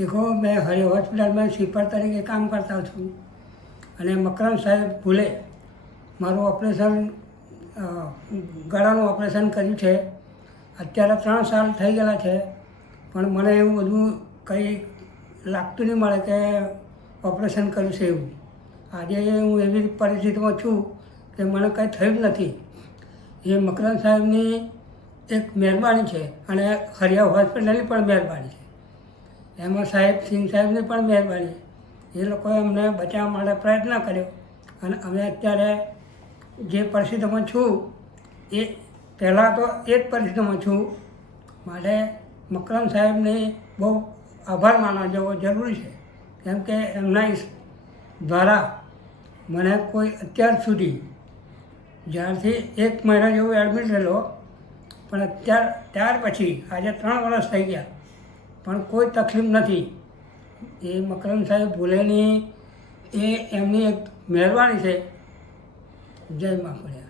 देखो मैं हरि हॉस्पिटल में स्वीपर तरीके काम करता છું અને મકરમ સાહેબ ભૂલે મારું ઓપરેશન ગળાનું ઓપરેશન કર્યું છે. અત્યારે 3 સાલ થઈ ગયેલા છે, પણ મને એવું બધું કંઈ લાગતું નહીં મળે કે ઓપરેશન કર્યું છે એવું. આજે હું એવી પરિસ્થિતિમાં છું કે મને કંઈ થયું જ નથી. એ મકરમ સાહેબની એક મહેરબાની છે અને હરિયા હોસ્પિટલની પણ મહેરબાની છે. એમાં સાહેબ સિંહ સાહેબની પણ મહેરબાની. એ લોકોએ અમને બચાવવા માટે પ્રયત્ન કર્યો અને અમે અત્યારે જે પરિસ્થિતિમાં છું એ પહેલાં તો એ જ પરિસ્થિતિમાં છું. માટે મકરમ સાહેબને બહુ આભાર માનવા જેવો જરૂરી છે, કેમ કે એમના દ્વારા મને કોઈ અત્યાર સુધી જ્યારથી 1 મહિના જેવું એડમિટ રહેલો, પણ ત્યાર પછી આજે 3 વર્ષ થઈ ગયા પણ કોઈ તકલીફ નથી. એ મકરમ સાહેબ ભૂલેની એ એમની એક મહેરબાની છે. જય મા ખોડિયાર.